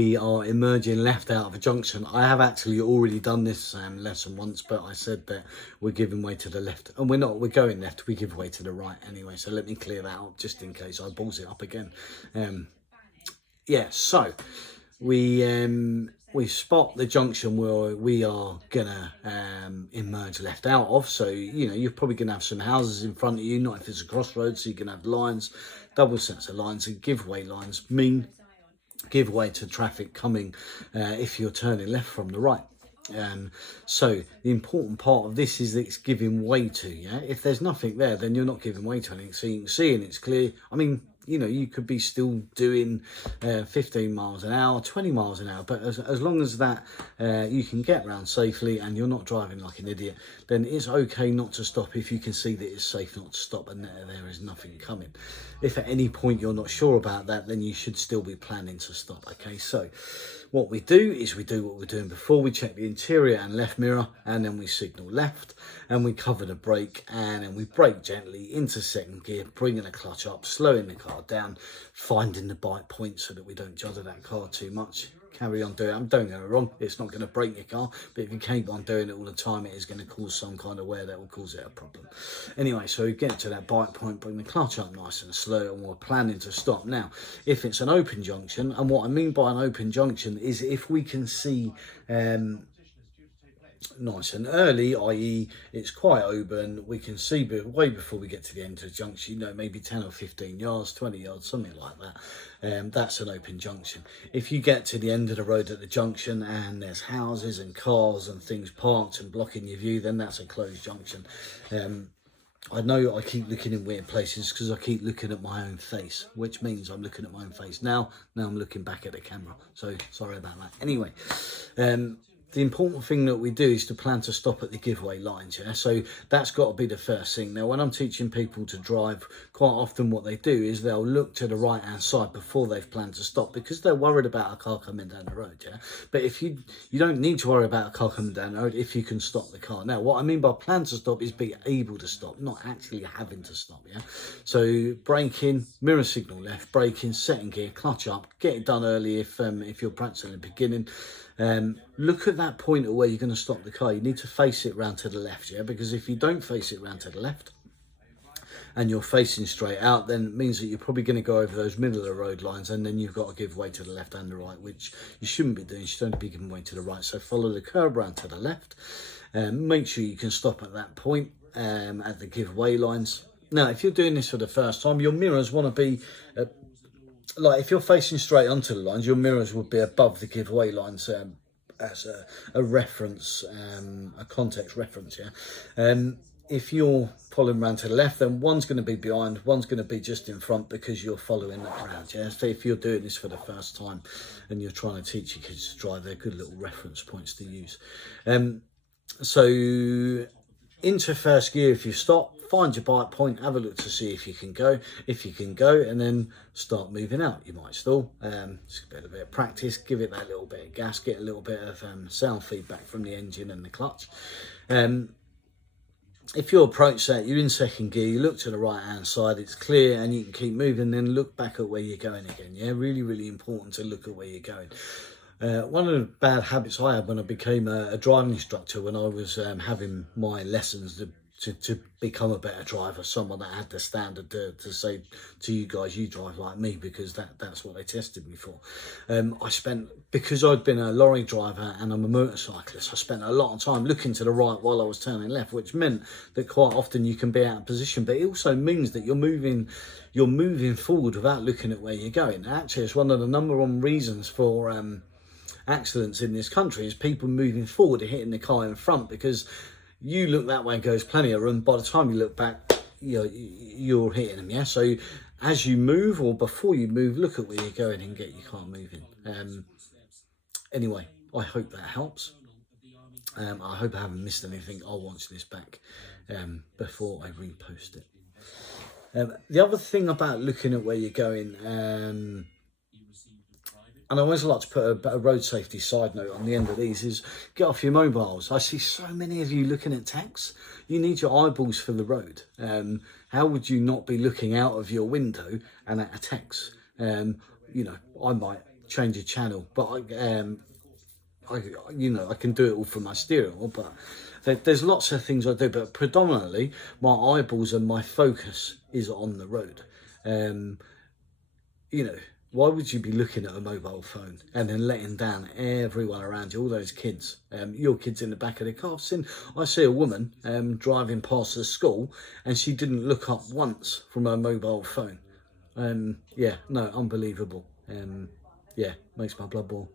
We are emerging left out of a junction. I have actually already done this lesson once, but I said that we're giving way to the left, and we're not. We're going left. We give way to the right anyway. So let me clear that up just in case I balls it up again. Yeah. So we spot the junction where we are gonna emerge left out of. So you're probably gonna have some houses in front of you. Not if it's a crossroads. So you're gonna have lines, double sets of lines, and giveaway lines mean give way to traffic coming if you're turning left from the right. So the important part of this is that it's giving way to, if there's nothing there, then you're not giving way to anything. So you can see and it's clear. I mean, you could be still doing 15 miles an hour, 20 miles an hour, but as long as that you can get around safely and you're not driving like an idiot, then it's okay not to stop if you can see that it's safe not to stop and there is nothing coming. If at any point you're not sure about that, then you should still be planning to stop. Okay, so what we do is we do what we're doing before. We check the interior and left mirror, and then we signal left, and we cover the brake, and then we brake gently into second gear, bringing the clutch up, slowing the car down, finding the bite point so that we don't judder that car too much. Carry on doing it. Don't get me wrong, it's not going to break your car, but if you keep on doing it all the time, it is going to cause some kind of wear that will cause it a problem. Anyway, so we get to that bite point, bring the clutch up nice and slow, and we're planning to stop. Now, if it's an open junction, and what I mean by an open junction is if we can see nice and early, i.e. it's quite open, we can see way before we get to the end of the junction, maybe 10 or 15 yards, 20 yards, something like that. That's an open junction. If you get to the end of the road at the junction and there's houses and cars and things parked and blocking your view, then that's a closed junction. I know I keep looking in weird places because I keep looking at my own face, which means I'm looking at my own face now I'm looking back at the camera, so sorry about that. Anyway, the important thing that we do is to plan to stop at the giveaway lines, so that's got to be the first thing. Now, when I'm teaching people to drive, quite often what they do is they'll look to the right hand side before they've planned to stop because they're worried about a car coming down the road. But if you don't need to worry about a car coming down the road if you can stop the car. Now, what I mean by plan to stop is be able to stop, not actually having to stop. So braking, mirror signal left, braking, second gear, clutch up, get it done early if you're practicing at the beginning. Look at that point of where you're going to stop the car. You need to face it round to the left, because if you don't face it round to the left and you're facing straight out, then it means that you're probably going to go over those middle of the road lines, and then you've got to give way to the left and the right, which you shouldn't be doing. You should only be giving way to the right. So follow the curb round to the left. Make sure you can stop at that point at the giveaway lines. Now, if you're doing this for the first time, your mirrors want to be like if you're facing straight onto the lines, your mirrors would be above the giveaway lines as a reference, a context reference. If you're following around to the left, then one's going to be behind, one's going to be just in front because you're following the crowd. So if you're doing this for the first time and you're trying to teach your kids to drive, they're good little reference points to use. So into first gear, if you stop, find your bite point, have a look to see if you can go. If you can go, and then start moving out. You might stall. Just a bit of practice. Give it that little bit of gas. Get a little bit of sound feedback from the engine and the clutch. If you approach that, you're in second gear, you look to the right hand side, it's clear and you can keep moving, then look back at where you're going again. Really, really important to look at where you're going. One of the bad habits I had when I became a driving instructor, when I was having my lessons to become a better driver, someone that had the standard to say to you guys, you drive like me, because that's what they tested me for. Because I'd been a lorry driver and I'm a motorcyclist, I spent a lot of time looking to the right while I was turning left, which meant that quite often you can be out of position, but it also means that you're moving forward without looking at where you're going. Actually, it's one of the number one reasons for accidents in this country is people moving forward and hitting the car in front, because you look that way and goes plenty of room. By the time you look back, you're hitting them. So as you move or before you move, look at where you're going and get your car moving. Anyway, I hope that helps. I hope I haven't missed anything. I'll watch this back before I repost it. The other thing about looking at where you're going, and I always like to put a road safety side note on the end of these, is get off your mobiles. I see so many of you looking at text. You need your eyeballs for the road. How would you not be looking out of your window and at a text? I might change a channel, but I can do it all from my steering wheel. But there's lots of things I do, but predominantly my eyeballs and my focus is on the road. You know, why would you be looking at a mobile phone and then letting down everyone around you, all those kids, your kids in the back of the car? I see a woman driving past the school and she didn't look up once from her mobile phone. Yeah, no, unbelievable. Yeah, makes my blood boil.